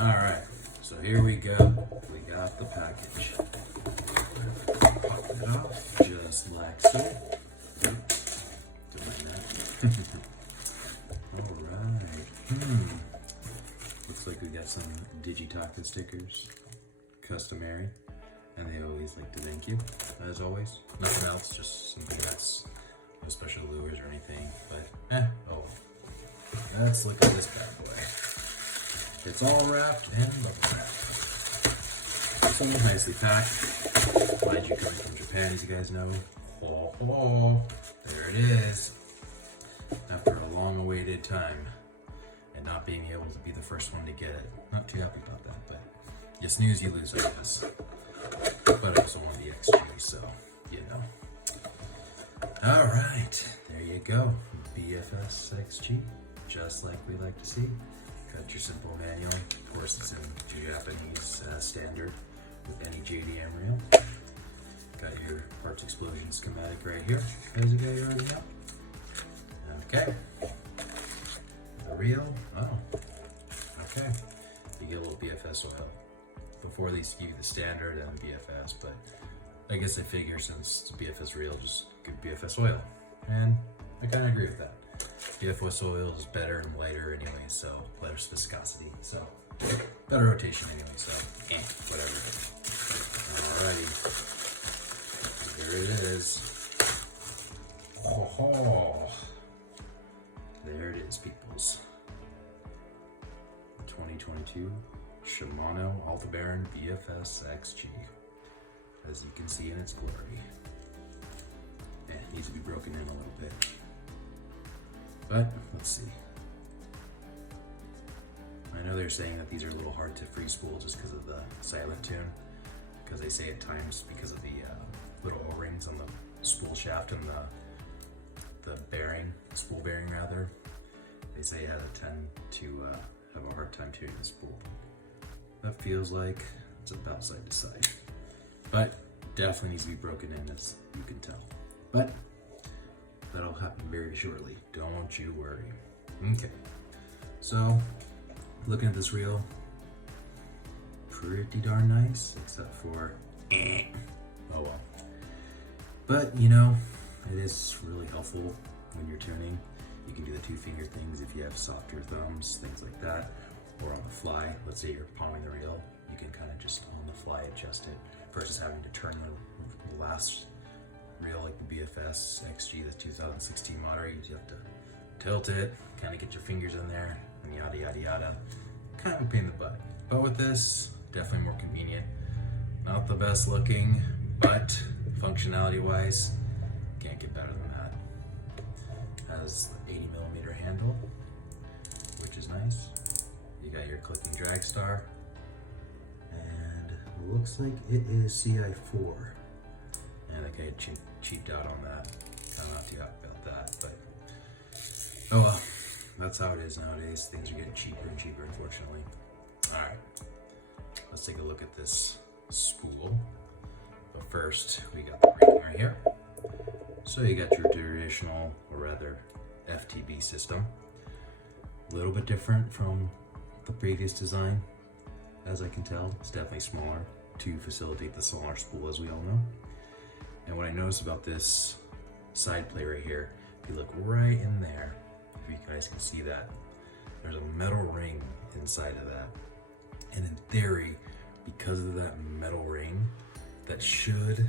Alright, so here we go. We got the package. Pop it off, just like so. Oops, don't mind that. Alright. Looks like we got some Digitaka stickers. Customary. And they always like to thank you, as always. Nothing else, just something that's no special lures or anything. But, oh. Let's look at this bad boy. It's all wrapped and bubble wrapped. So nicely packed. Mind you, coming from Japan, as you guys know. Oh, there it is. After a long-awaited time, and not being able to be the first one to get it. Not too happy about that, but you snooze, you lose, I guess. But I also won the XG, so you know. All right, there you go. BFS XG, just like we like to see. Got your simple manual. Of course, it's in Japanese standard with any JDM reel. Got your parts explosion schematic right here, as you guys already know. Okay. The reel. Oh. Okay. You get a little BFS oil. Before they used to give you the standard and BFS, but I guess I figure since it's a BFS reel, just give BFS oil. And I kind of agree with that. BFS oil is better and lighter anyway, so less viscosity, so better rotation anyway, so whatever. Alrighty, here it is. Oh, there it is, peoples. 2022 Shimano Aldebaran BFS XG, as you can see in its glory. It needs to be broken in a little bit. But let's see. I know they're saying that these are a little hard to free spool just because of the silent tune, because they say at times because of the little O-rings on the spool shaft and the bearing, spool bearing rather. They say it has a tend to have a hard time tuning the spool. That feels like it's about side to side, but definitely needs to be broken in, as you can tell. But that'll happen very shortly, don't you worry. Okay, so looking at this reel, pretty darn nice, except for oh well. But you know, it is really helpful when you're tuning. You can do the 2-finger things if you have softer thumbs, things like that, or on the fly. Let's say you're palming the reel, you can kind of just on the fly adjust it versus having to turn the last reel like the BFS XG, the 2016 model. You have to tilt it, kind of get your fingers in there, and yada yada yada. Kind of a pain in the butt. But with this, definitely more convenient. Not the best looking, but functionality wise, can't get better than that. Has 80mm handle, which is nice. You got your clicking drag star, and it looks like it is CI4. And I kind of cheaped out on that. Kind of not too happy about that, but oh well, that's how it is nowadays. Things are getting cheaper and cheaper, unfortunately. All right, let's take a look at this spool. But first, we got the ring right here. So you got your traditional, or rather, FTB system. A little bit different from the previous design, as I can tell. It's definitely smaller to facilitate the smaller spool, as we all know. And what I noticed about this side plate right here, if you look right in there, if you guys can see that, there's a metal ring inside of that. And in theory, because of that metal ring, that should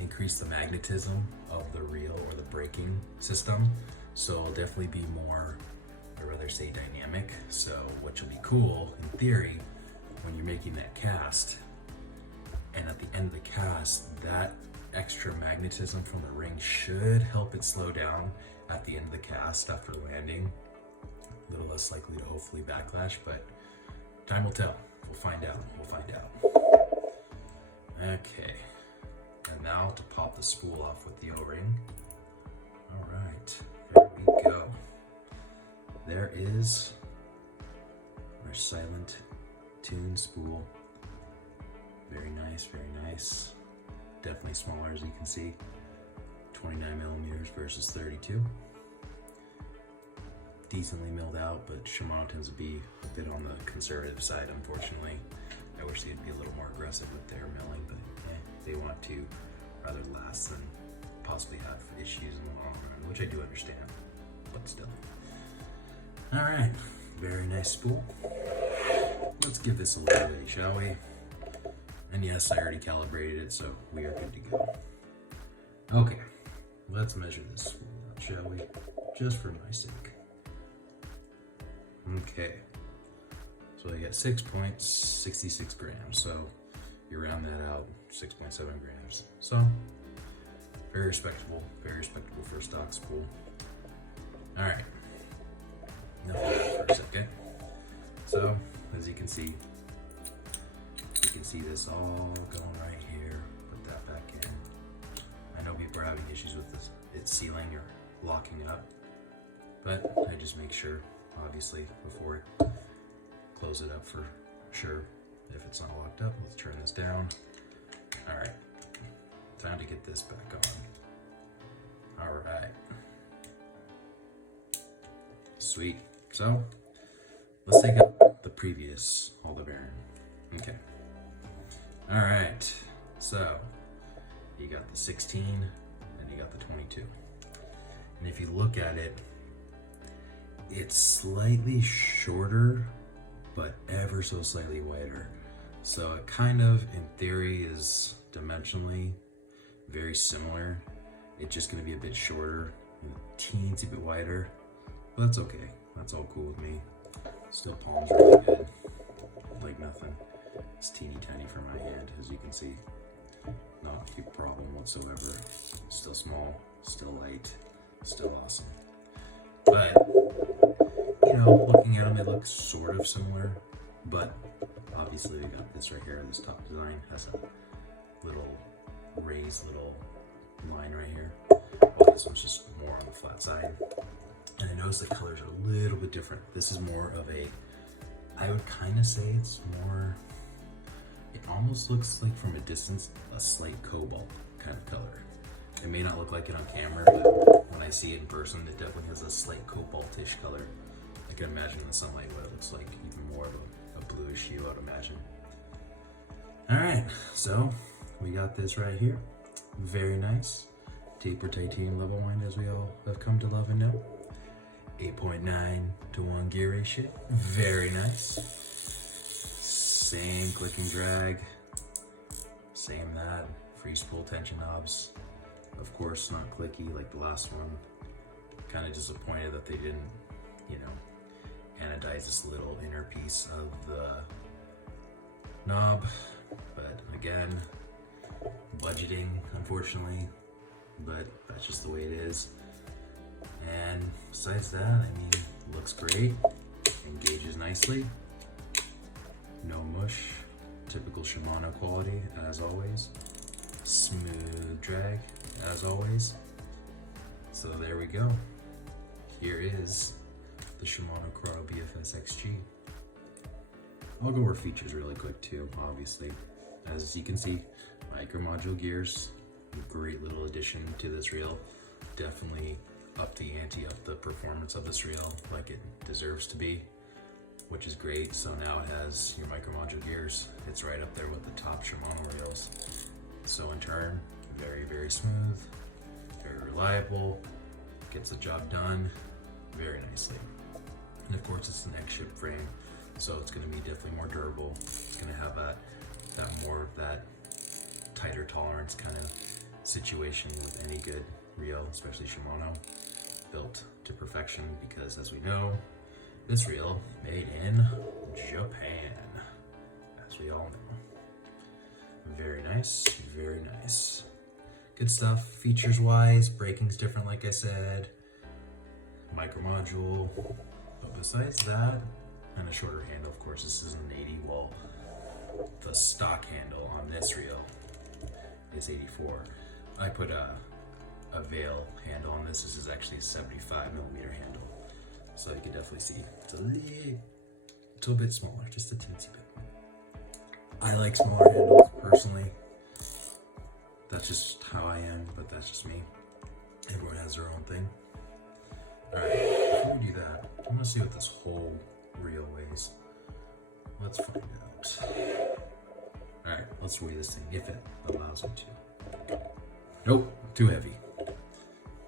increase the magnetism of the reel or the braking system. So it'll definitely be more, or rather say dynamic. So what will be cool, in theory, when you're making that cast, and at the end of the cast, that extra magnetism from the ring should help it slow down at the end of the cast after landing. A little less likely to hopefully backlash, but time will tell. We'll find out. Okay, and now to pop the spool off with the O-ring. All right, there we go. There is our silent tune spool. Very nice, very nice. Definitely smaller, as you can see. 29mm versus 32. Decently milled out, but Shimano tends to be a bit on the conservative side, unfortunately. I wish they'd be a little more aggressive with their milling, but they want to rather last than possibly have issues in the long run, which I do understand, but still. All right, very nice spool. Let's give this a little bit, shall we? And yes, I already calibrated it, so we are good to go. Okay, let's measure this spool out, shall we? Just for my sake. Okay, so I got 6.66 grams, so you round that out, 6.7 grams. So, very respectable for a stock spool. All right, now for a second. So, as you can see this all going right here. Put that back in. I know people are having issues with this, it sealing or locking up, but I just make sure, obviously, before I close it up for sure. If it's not locked up, let's turn this down. All right, time to get this back on. All right, sweet. So let's take up the previous Aldebaran. Okay. All right, so you got the 16 and you got the 22. And if you look at it, it's slightly shorter, but ever so slightly wider. So it kind of, in theory, is dimensionally very similar. It's just gonna be a bit shorter, a teensy bit wider, but that's okay. That's all cool with me. Still palms really good, like nothing. It's teeny tiny for my hand, as you can see. Not a problem whatsoever. Still small, still light, still awesome. But, you know, looking at them, they look sort of similar, but obviously we got this right here. This top design has a little raised little line right here. Well, this one's just more on the flat side. And I notice the colors are a little bit different. This is more of a, I would kind of say it's more, it almost looks like from a distance, a slight cobalt kind of color. It may not look like it on camera, but when I see it in person, it definitely has a slight cobalt-ish color. I can imagine in the sunlight what it looks like, even more of a bluish hue, I'd imagine. All right, so we got this right here. Very nice. Taper titanium level wind, as we all have come to love and know. 8.9:1 gear ratio. Very nice. Same click and drag. Same that. Free spool tension knobs. Of course, not clicky like the last one. Kind of disappointed that they didn't, you know, anodize this little inner piece of the knob. But again, budgeting, unfortunately. But that's just the way it is. And besides that, I mean, looks great. Engages nicely. No mush. Typical Shimano quality, as always. Smooth drag, as always. So there we go. Here is the Shimano BFS XG. I'll go over features really quick too, obviously. As you can see, micro module gears, great little addition to this reel. Definitely up the ante, up the performance of this reel like it deserves to be, which is great. So now it has your micro module gears. It's right up there with the top Shimano reels. So in turn, very, very smooth, very reliable, gets the job done very nicely. And of course, it's an X-ship frame, so it's going to be definitely more durable. It's going to have that more of that tighter tolerance kind of situation with any good reel, especially Shimano, built to perfection, because as we know, this reel made in Japan, as we all know. Very nice, very nice. Good stuff. Features wise, braking's different, like I said. Micro module. But besides that, and a shorter handle, of course, this is an 80. Well, the stock handle on this reel is 84. I put a Vail handle on this. This is actually a 75mm handle. So you can definitely see it's a little bit smaller, just a teensy bit. I like smaller handles personally. That's just how I am, but that's just me. Everyone has their own thing. All right, before we do that, I'm gonna see what this whole reel weighs. let's find out. All right, let's weigh this thing if it allows me to. Nope, too heavy.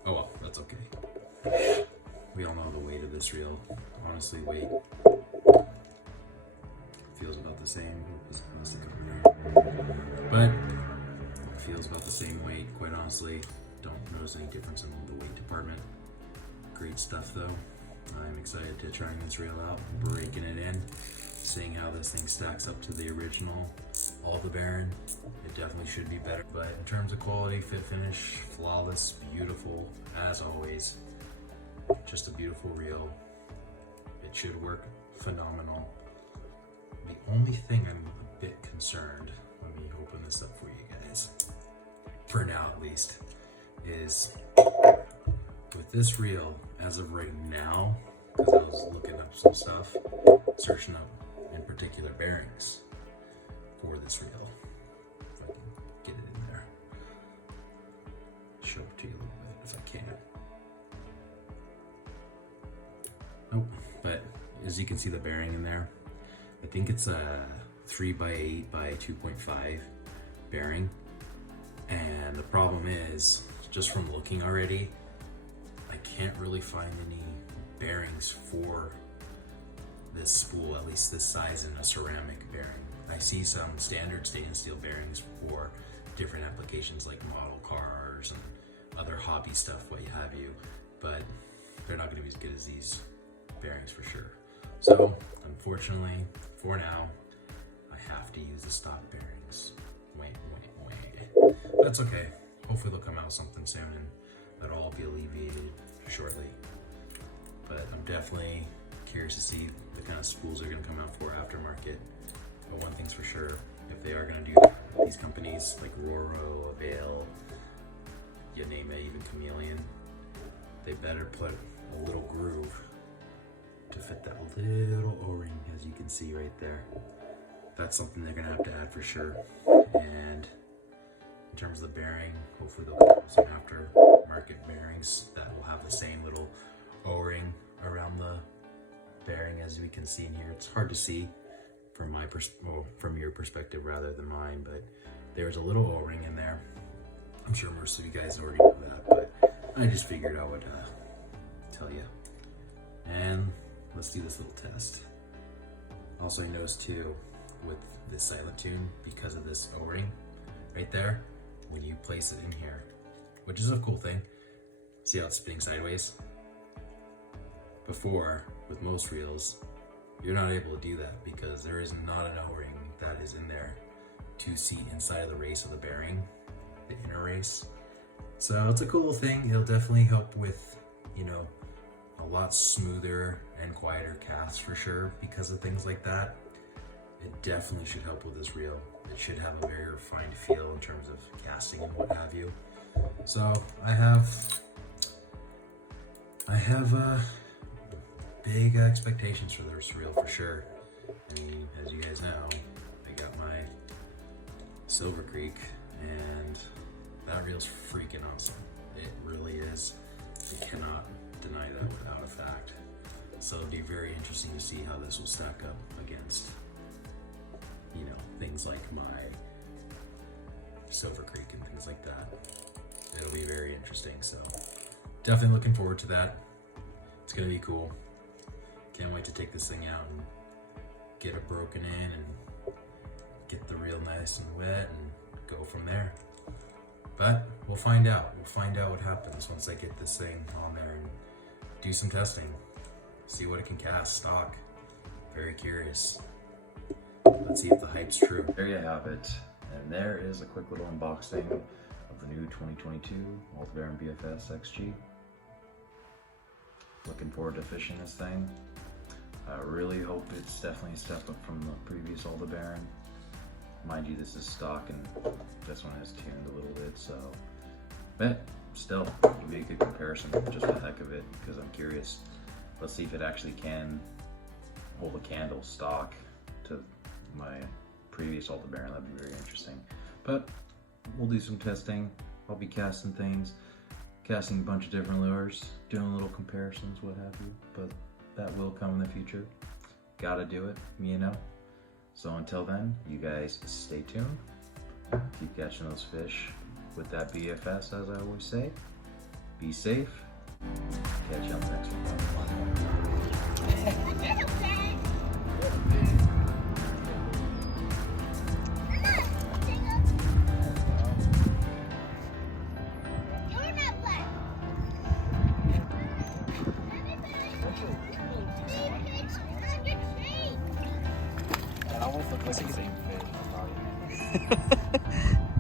Oh well, that's okay. We all know the weight of this reel. Honestly, weight feels about the same. But it feels about the same weight, quite honestly. Don't notice any difference in the weight department. Great stuff though. I'm excited to trying this reel out, breaking it in, seeing how this thing stacks up to the original Aldebaran. It definitely should be better, but in terms of quality, fit, finish, flawless, beautiful, as always. Just a beautiful reel. It should work phenomenal. The only thing I'm a bit concerned, let me open this up for you guys, for now at least, is with this reel, as of right now, because I was looking up some stuff, searching up in particular bearings for this reel. If I can get it in there. Show it to you a little bit if I can. Nope, but as you can see the bearing in there, I think it's a 3x8 by 2.5 bearing. And the problem is, just from looking already, I can't really find any bearings for this spool, at least this size, in a ceramic bearing. I see some standard stainless steel bearings for different applications like model cars and other hobby stuff, what have you, but they're not going to be as good as these bearings for sure. So unfortunately, for now, I have to use the stock bearings. Wait. That's okay. Hopefully they'll come out with something soon and that'll all be alleviated shortly. But I'm definitely curious to see the kind of spools they're going to come out for aftermarket. But one thing's for sure, if they are going to do that, these companies like Roro, Avail, you name it, even Chameleon, they better put a little groove to fit that little O-ring, as you can see right there. That's something they're going to have to add for sure. And in terms of the bearing, hopefully they'll come with some aftermarket bearings that will have the same little O-ring around the bearing, as we can see in here. It's hard to see from my from your perspective rather than mine, but there's a little O-ring in there. I'm sure most of you guys already know that, but I just figured I would tell you. And let's do this little test. Also, I noticed too with this silent tune, because of this O-ring right there, when you place it in here, which is a cool thing. See how it's spinning sideways? Before, with most reels, you're not able to do that because there is not an O-ring that is in there to seat inside of the race of the bearing, the inner race. So it's a cool thing. It'll definitely help with, you know, a lot smoother and quieter casts for sure because of things like that. It definitely should help with this reel. It should have a very refined feel in terms of casting and what have you. So I have big expectations for this reel for sure. I mean, as you guys know, I got my Silver Creek and that reel's freaking awesome. It really is. You cannot deny that without a fact. So it'll be very interesting to see how this will stack up against, you know, things like my Silver Creek and things like that. It'll be very interesting. So definitely looking forward to that. It's gonna be cool. Can't wait to take this thing out and get it broken in and get the reel nice and wet and go from there. But we'll find out. We'll find out what happens once I get this thing on there and do some testing. See what it can cast stock. Very curious. Let's see if the hype's true. There you have it. And there is a quick little unboxing of the new 2022 Aldebaran BFS XG. Looking forward to fishing this thing. I really hope it's definitely a step up from the previous Aldebaran. Mind you, this is stock and this one has tuned a little bit, so. But still, it'll be a good comparison just for the heck of it, because I'm curious. Let's see if it actually can hold a candle stock to my previous Aldebaran. That'd be very interesting. But we'll do some testing. I'll be casting things, casting a bunch of different lures, doing little comparisons, what have you. But that will come in the future. Gotta do it, you know. So until then, you guys stay tuned. Keep catching those fish with that BFS, as I always say. Be safe. Catch you on the next one. Looks like the same fish.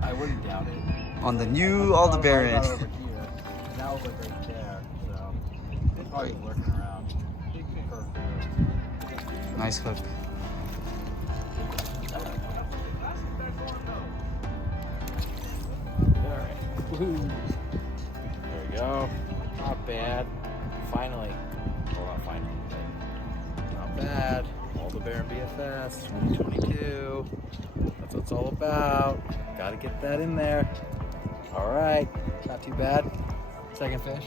I wouldn't doubt it. On the new Aldebaran. That was like right there, so it's probably lurking around. Perfect. Nice hook. Alright. Woohoo. There we go. Not bad. Finally. Well, not finally, but not bad. Aldebaran BFS 2022. That's what it's all about. Gotta get that in there. Alright. Not too bad. Second fish.